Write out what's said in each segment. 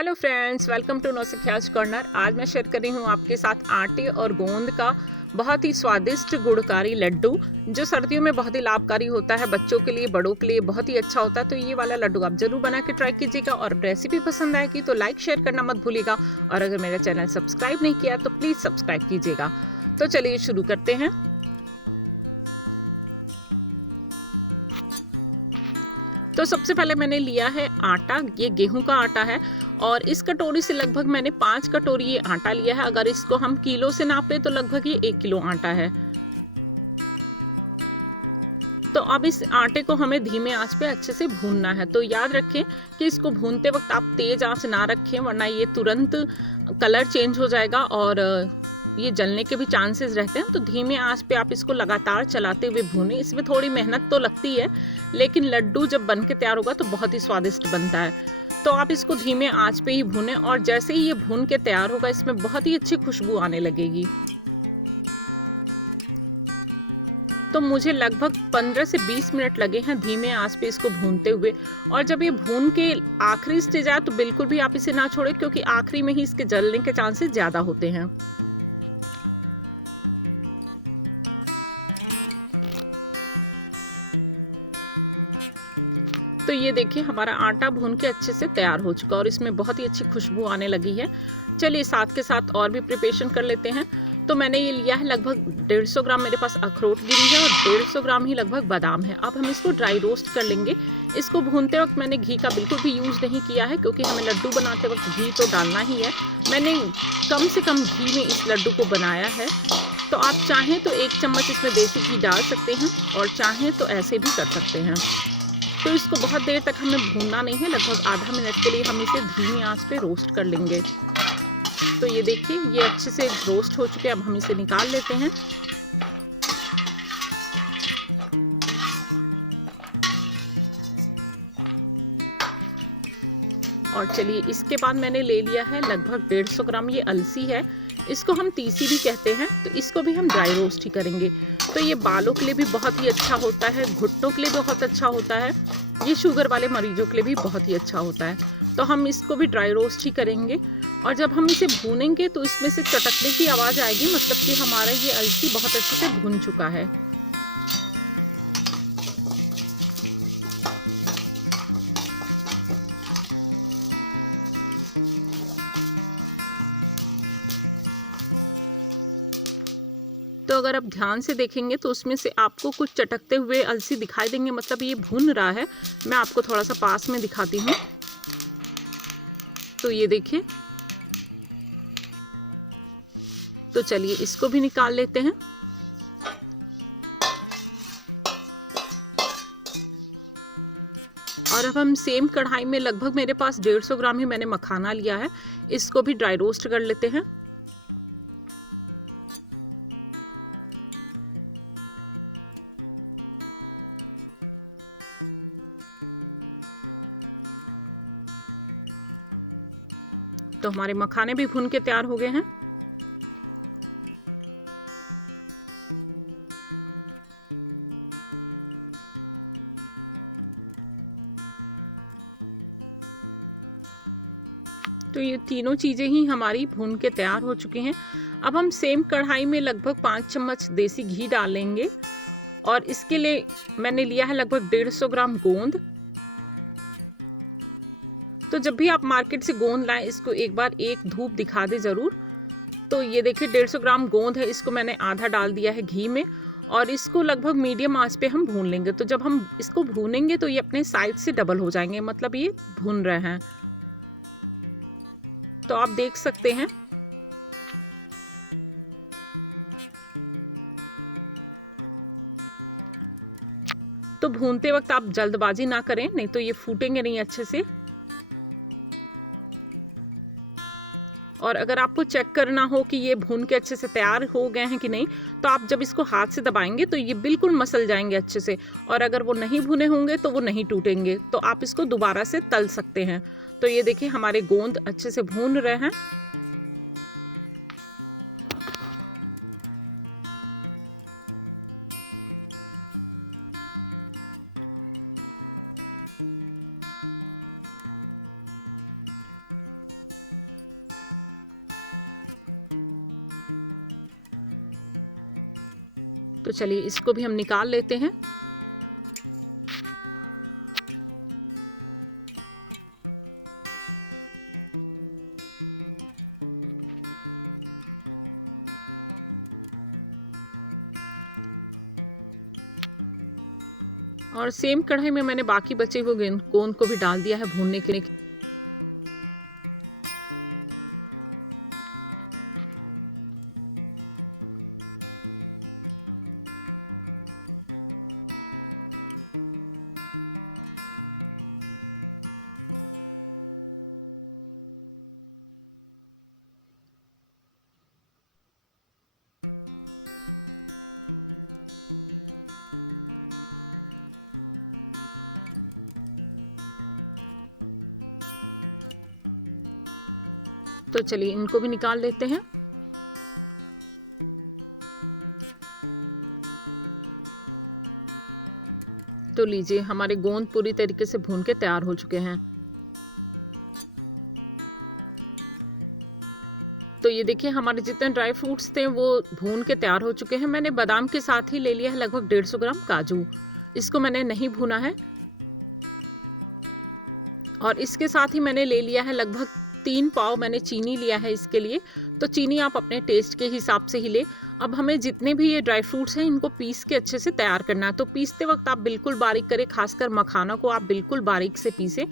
Hello friends, welcome to नौसिखियाज corner. आज मैं शेयर कर रही हूँ आपके साथ आटे और गोंद का बहुत ही स्वादिष्ट गुड़कारी लड्डू, जो सर्दियों में बहुत ही लाभकारी होता है। बच्चों के लिए, बड़ों के लिए बहुत ही अच्छा होता है। तो ये वाला लड्डू आप जरूर बना के ट्राई कीजिएगा और रेसिपी पसंद आएगी तो लाइक शेयर करना मत भूलिएगा। और अगर मेरा चैनल सब्सक्राइब नहीं किया तो प्लीज सब्सक्राइब कीजिएगा। तो चलिए शुरू करते हैं। तो सबसे पहले मैंने लिया है आटा। ये गेहूं का आटा है और इस कटोरी से लगभग मैंने 5 कटोरी ये आटा लिया है। अगर इसको हम किलो से नापे तो लगभग ये 1 किलो आटा है। तो अब इस आटे को हमें धीमे आंच पे अच्छे से भूनना है। तो याद रखें कि इसको भूनते वक्त आप तेज आंच ना रखें, वरना ये तुरंत कलर चेंज हो जाएगा और ये जलने के भी चांसेस रहते हैं। तो धीमे आंच पे आप इसको लगातार चलाते हुए भूनें। इसमें थोड़ी मेहनत तो लगती है, लेकिन लड्डू जब बन के तैयार होगा तो बहुत ही स्वादिष्ट बनता है। तो आप इसको धीमे आंच पे ही भूनें और जैसे ही ये भून के तैयार होगा, इसमें बहुत ही अच्छी खुशबू आने लगेगी। तो मुझे लगभग 15 से 20 मिनट लगे हैं धीमे आंच पे इसको भूनते हुए। और जब ये भून के आखिरी स्टेज आए तो बिल्कुल भी आप इसे ना छोड़ें, क्योंकि आखिरी में ही इसके जलने के चांसेस ज्यादा होते हैं। तो ये देखिए, हमारा आटा भून के अच्छे से तैयार हो चुका और इसमें बहुत ही अच्छी खुशबू आने लगी है। चलिए साथ के साथ और भी प्रिपरेशन कर लेते हैं। तो मैंने ये लिया है लगभग 150 ग्राम मेरे पास अखरोट भी है और 150 ग्राम ही लगभग बादाम है। अब हम इसको ड्राई रोस्ट कर लेंगे। इसको भूनते वक्त मैंने घी का बिल्कुल भी यूज नहीं किया है, क्योंकि हमें लड्डू बनाते वक्त घी तो डालना ही है। मैंने कम से कम घी में इस लड्डू को बनाया है। तो आप चाहें तो 1 चम्मच इसमें देसी घी डाल सकते हैं और चाहें तो ऐसे भी कर सकते हैं। तो इसको बहुत देर तक हमें भूनना नहीं है, लगभग आधा मिनट के लिए हम इसे धीमी आंच पे रोस्ट कर लेंगे। तो ये देखिए, ये अच्छे से रोस्ट हो चुके हैं। अब हम इसे निकाल लेते हैं। और चलिए, इसके बाद मैंने ले लिया है लगभग 150 ग्राम ये अलसी है। इसको हम तीसी भी कहते हैं। तो इसको भी हम ड्राई रोस्ट ही करेंगे। तो ये बालों के लिए भी बहुत ही अच्छा होता है, घुटनों के लिए बहुत अच्छा होता है, ये शुगर वाले मरीजों के लिए भी बहुत ही अच्छा होता है। तो हम इसको भी ड्राई रोस्ट ही करेंगे। और जब हम इसे भूनेंगे तो इसमें से चटकने की आवाज आएगी, मतलब कि हमारा ये अलसी बहुत अच्छे से भुन चुका है। तो अगर आप ध्यान से देखेंगे तो उसमें से आपको कुछ चटकते हुए अलसी दिखाई देंगे, मतलब ये भुन रहा है। मैं आपको थोड़ा सा पास में दिखाती हूँ। तो ये देखिए। तो चलिए इसको भी निकाल लेते हैं। और अब हम सेम कढ़ाई में लगभग मेरे पास 150 ग्राम ही मैंने मखाना लिया है, इसको भी ड्राई रोस्ट कर लेते हैं। तो हमारे मखाने भी भून के तैयार हो गए हैं। तो ये तीनों चीजें ही हमारी भून के तैयार हो चुके हैं। अब हम सेम कढ़ाई में लगभग 5 चम्मच देसी घी डालेंगे और इसके लिए मैंने लिया है लगभग 150 ग्राम गोंद। तो जब भी आप मार्केट से गोंद लाएं, इसको एक बार एक धूप दिखा दे जरूर। तो ये देखिए, 150 ग्राम गोंद है, इसको मैंने आधा डाल दिया है घी में और इसको लगभग मीडियम आंच पे हम भून लेंगे। तो जब हम इसको भूनेंगे तो ये अपने साइड से डबल हो जाएंगे, मतलब ये भून रहे हैं। तो आप देख सकते हैं। तो भूनते वक्त आप जल्दबाजी ना करें, नहीं तो ये फूटेंगे नहीं अच्छे से। और अगर आपको चेक करना हो कि ये भून के अच्छे से तैयार हो गए हैं कि नहीं, तो आप जब इसको हाथ से दबाएंगे तो ये बिल्कुल मसल जाएंगे अच्छे से। और अगर वो नहीं भुने होंगे तो वो नहीं टूटेंगे। तो आप इसको दोबारा से तल सकते हैं। तो ये देखिए, हमारे गोंद अच्छे से भून रहे हैं। तो चलिए इसको भी हम निकाल लेते हैं। और सेम कढ़ाई में मैंने बाकी बचे हुए गोंद को भी डाल दिया है भूनने के लिए। तो चलिए इनको भी निकाल लेते हैं। तो लीजिए हमारे गोंद पूरी तरीके से भून के तैयार हो चुके हैं। तो ये देखिए हमारे जितने ड्राई फ्रूट्स थे वो भून के तैयार हो चुके हैं। मैंने बादाम के साथ ही ले लिया है लगभग 150 ग्राम काजू। इसको मैंने नहीं भूना है। और इसके साथ ही मैंने ले लिया है लगभग 3 पाव मैंने चीनी लिया है इसके लिए। तो चीनी आप अपने टेस्ट के हिसाब से ही ले। अब हमें जितने भी ये ड्राई फ्रूट्स हैं इनको पीस के अच्छे से तैयार करना है। तो पीसते वक्त आप बिल्कुल बारीक करें, खासकर मखाना को आप बिल्कुल बारीक से पीसें।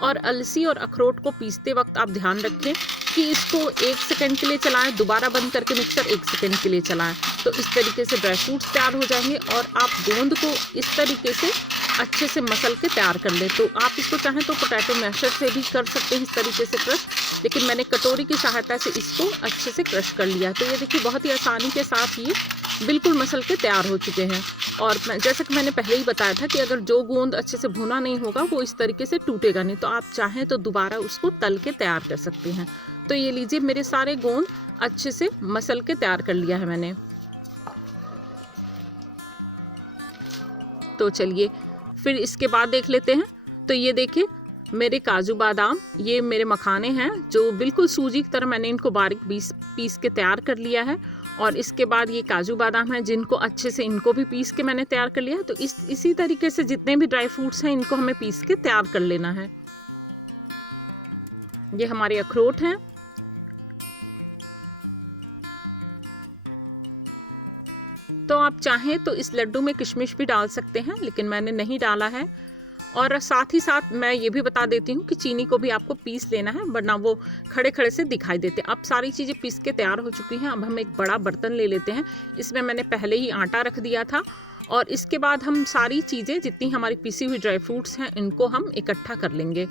और अलसी और अखरोट को पीसते वक्त आप ध्यान रखें कि इसको 1 सेकंड के लिए चलाएं, दोबारा बंद करके मिक्सर 1 सेकंड के लिए चलाएं। तो इस तरीके से ड्राई फ्रूट्स तैयार हो जाएंगे। और आप गोंद को इस तरीके से अच्छे से मसल के तैयार कर लें। तो आप इसको चाहें तो पोटैटो मैशर से भी कर सकते हैं इस तरीके से क्रश, लेकिन मैंने कटोरी की सहायता से इसको अच्छे से क्रश कर लिया। तो ये देखिए बहुत ही आसानी के साथ ये बिल्कुल मसल के तैयार हो चुके हैं। और जैसा कि मैंने पहले ही बताया था कि अगर जो गोंद अच्छे से भुना नहीं होगा वो इस तरीके से टूटेगा नहीं। तो आप चाहें तो दोबारा उसको तल के तैयार कर सकते हैं। तो ये लीजिए मेरे सारे गोंद अच्छे से मसल के तैयार कर लिया है मैंने। तो चलिए फिर इसके बाद देख लेते हैं। तो ये देखिए मेरे काजू बादाम, ये मेरे मखाने हैं जो बिल्कुल सूजी की तरह मैंने इनको बारीक पीस के तैयार कर लिया है। और इसके बाद ये काजू बादाम हैं जिनको अच्छे से इनको भी पीस के मैंने तैयार कर लिया है। तो इसी तरीके से जितने भी ड्राई फ्रूट्स हैं इनको हमें पीस के तैयार कर लेना है। ये हमारे अखरोट हैं। तो आप चाहें तो इस लड्डू में किशमिश भी डाल सकते हैं, लेकिन मैंने नहीं डाला है। और साथ ही साथ मैं ये भी बता देती हूँ कि चीनी को भी आपको पीस लेना है, वरना वो खड़े खड़े से दिखाई देते। अब सारी चीजें पीस के तैयार हो चुकी हैं। अब हम एक बड़ा बर्तन ले लेते हैं। इसमें मैंने पहले ही आटा रख दिया था। और इसके बाद हम सारी चीजें जितनी हमारी पीसी हुई ड्राई फ्रूट्स हैं इनको हम इकट्ठा कर लेंगे।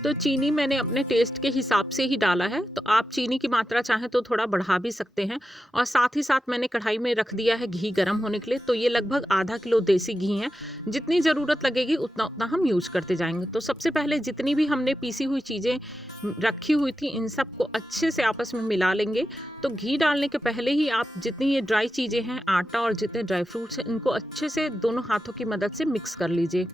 तो चीनी मैंने अपने टेस्ट के हिसाब से ही डाला है। तो आप चीनी की मात्रा चाहें तो थोड़ा बढ़ा भी सकते हैं। और साथ ही साथ मैंने कढ़ाई में रख दिया है घी गर्म होने के लिए। तो ये लगभग आधा किलो देसी घी है। जितनी ज़रूरत लगेगी उतना उतना हम यूज करते जाएंगे। तो सबसे पहले जितनी भी हमने पीसी हुई चीज़ें रखी हुई थी इन सबको अच्छे से आपस में मिला लेंगे। तो घी डालने के पहले ही आप जितनी ये ड्राई चीज़ें हैं, आटा और जितने ड्राई फ्रूट्स हैं, इनको अच्छे से दोनों हाथों की मदद से मिक्स कर लीजिए।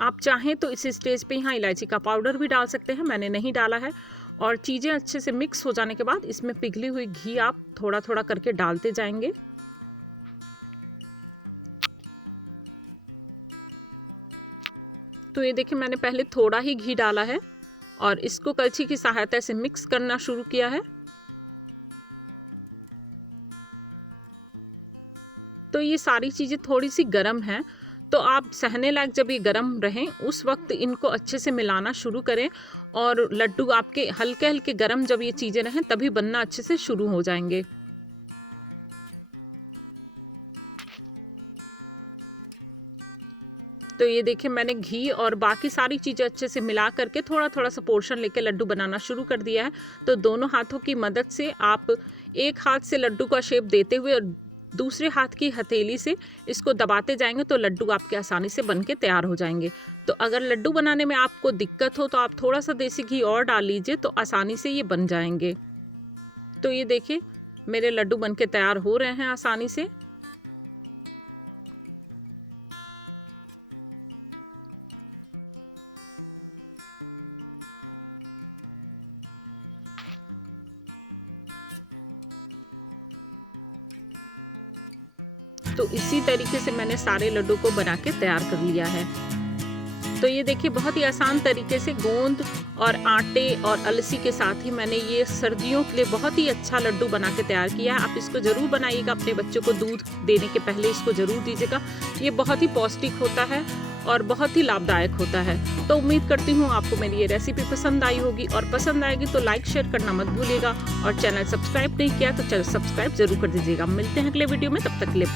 आप चाहें तो इस स्टेज पे यहाँ इलायची का पाउडर भी डाल सकते हैं, मैंने नहीं डाला है। और चीज़ें अच्छे से मिक्स हो जाने के बाद इसमें पिघली हुई घी आप थोड़ा थोड़ा करके डालते जाएंगे। तो ये देखिए मैंने पहले थोड़ा ही घी डाला है और इसको कलछी की सहायता से मिक्स करना शुरू किया है। तो ये सारी चीज़ें थोड़ी सी गर्म हैं, तो आप सहने लायक जब ये गर्म रहें उस वक्त इनको अच्छे से मिलाना शुरू करें। और लड्डू आपके हल्के हल्के गर्म जब ये चीज़ें रहें तभी बनना अच्छे से शुरू हो जाएंगे। तो ये देखिए मैंने घी और बाकी सारी चीज़ें अच्छे से मिला करके थोड़ा थोड़ा सा पोर्शन लेके लड्डू बनाना शुरू कर दिया है। तो दोनों हाथों की मदद से आप एक हाथ से लड्डू का शेप देते हुए और दूसरे हाथ की हथेली से इसको दबाते जाएंगे तो लड्डू आपके आसानी से बन के तैयार हो जाएंगे। तो अगर लड्डू बनाने में आपको दिक्कत हो तो आप थोड़ा सा देसी घी और डाल लीजिए तो आसानी से ये बन जाएंगे। तो ये देखिए मेरे लड्डू बन के तैयार हो रहे हैं आसानी से। तो इसी तरीके से मैंने सारे लड्डू को बना के तैयार कर लिया है। तो ये देखिए बहुत ही आसान तरीके से गोंद और आटे और अलसी के साथ ही मैंने ये सर्दियों के लिए बहुत ही अच्छा लड्डू बना के तैयार किया है। आप इसको ज़रूर बनाइएगा, अपने बच्चों को दूध देने के पहले इसको ज़रूर दीजिएगा। ये बहुत ही पौष्टिक होता है और बहुत ही लाभदायक होता है। तो उम्मीद करती हूँ आपको मेरी ये रेसिपी पसंद आई होगी, और पसंद आएगी तो लाइक शेयर करना मत भूलिएगा, और चैनल सब्सक्राइब नहीं किया तो चैनल सब्सक्राइब जरूर कर दीजिएगा। मिलते हैं अगले वीडियो में, तब तक के लिए